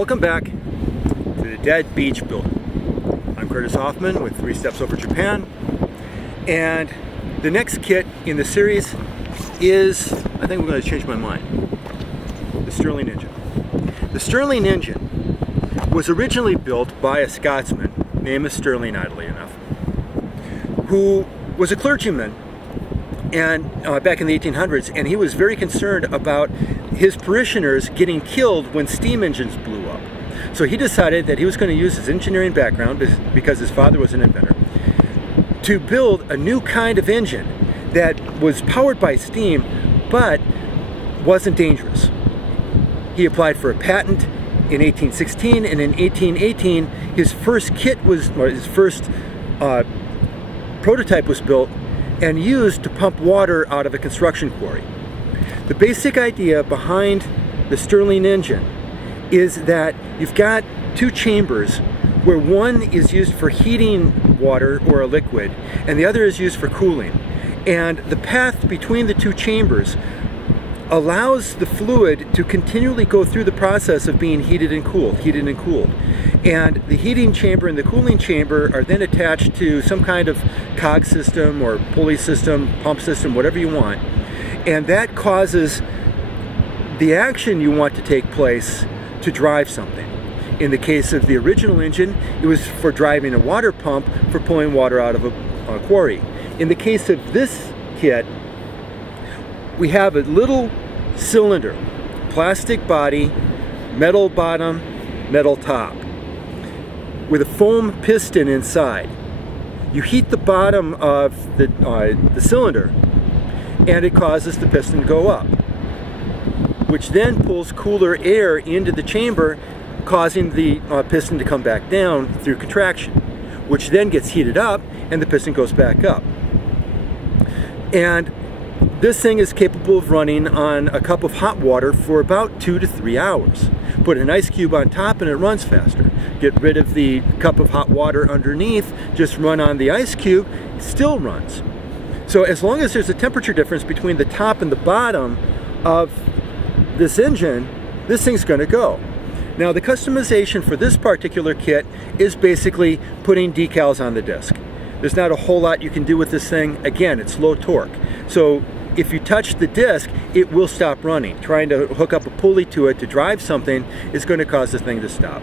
Welcome back to the Dead Beach Building. I'm Curtis Hoffman with 3 Steps Over Japan, and the next kit in the series is, I think I'm going to change my mind, the Stirling Engine. The Stirling Engine was originally built by a Scotsman named Stirling, oddly enough, who was a clergyman and back in the 1800s, and he was very concerned about his parishioners getting killed when steam engines blew up. So he decided that he was going to use his engineering background, because his father was an inventor, to build a new kind of engine that was powered by steam but wasn't dangerous. He applied for a patent in 1816, and in 1818 his first kit was, or his first prototype was built and used to pump water out of a construction quarry. The basic idea behind the Stirling engine is that you've got 2 chambers where one is used for heating water or a liquid and the other is used for cooling. And the path between the 2 chambers allows the fluid to continually go through the process of being heated and cooled, And the heating chamber and the cooling chamber are then attached to some kind of cog system or pulley system, pump system, whatever you want. And that causes the action you want to take place to drive something. In the case of the original engine, it was for driving a water pump for pulling water out of a quarry. In the case of this kit, we have a little cylinder, plastic body, metal bottom, metal top, with a foam piston inside. You heat the bottom of the cylinder, and it causes the piston to go up, which then pulls cooler air into the chamber, causing the piston to come back down through contraction, which then gets heated up and the piston goes back up. And this thing is capable of running on a cup of hot water for about 2 to 3 hours. Put an ice cube on top and it runs faster. Get rid of the cup of hot water underneath, just run on the ice cube, it still runs. So as long as there's a temperature difference between the top and the bottom of this engine, this thing's going to go. Now the customization for this particular kit is basically putting decals on the disc. There's not a whole lot you can do with this thing. Again, it's low torque. So if you touch the disc, it will stop running. Trying to hook up a pulley to it to drive something is going to cause the thing to stop.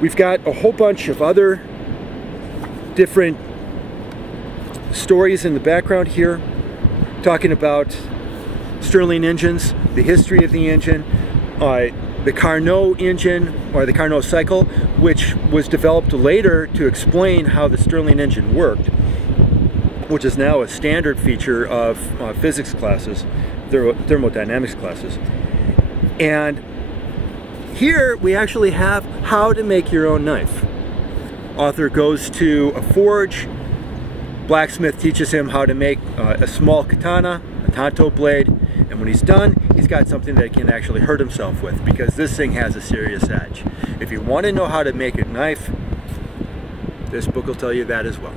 We've got a whole bunch of other different stories in the background here, talking about Stirling engines, the history of the engine, the Carnot engine, or the Carnot cycle, which was developed later to explain how the Stirling engine worked, which is now a standard feature of physics classes, thermodynamics classes. And here we actually have how to make your own knife. Author goes to a forge, blacksmith teaches him how to make a small katana, a tanto blade, and when he's done, he's got something that he can actually hurt himself with, because this thing has a serious edge. If you want to know how to make a knife, this book will tell you that as well.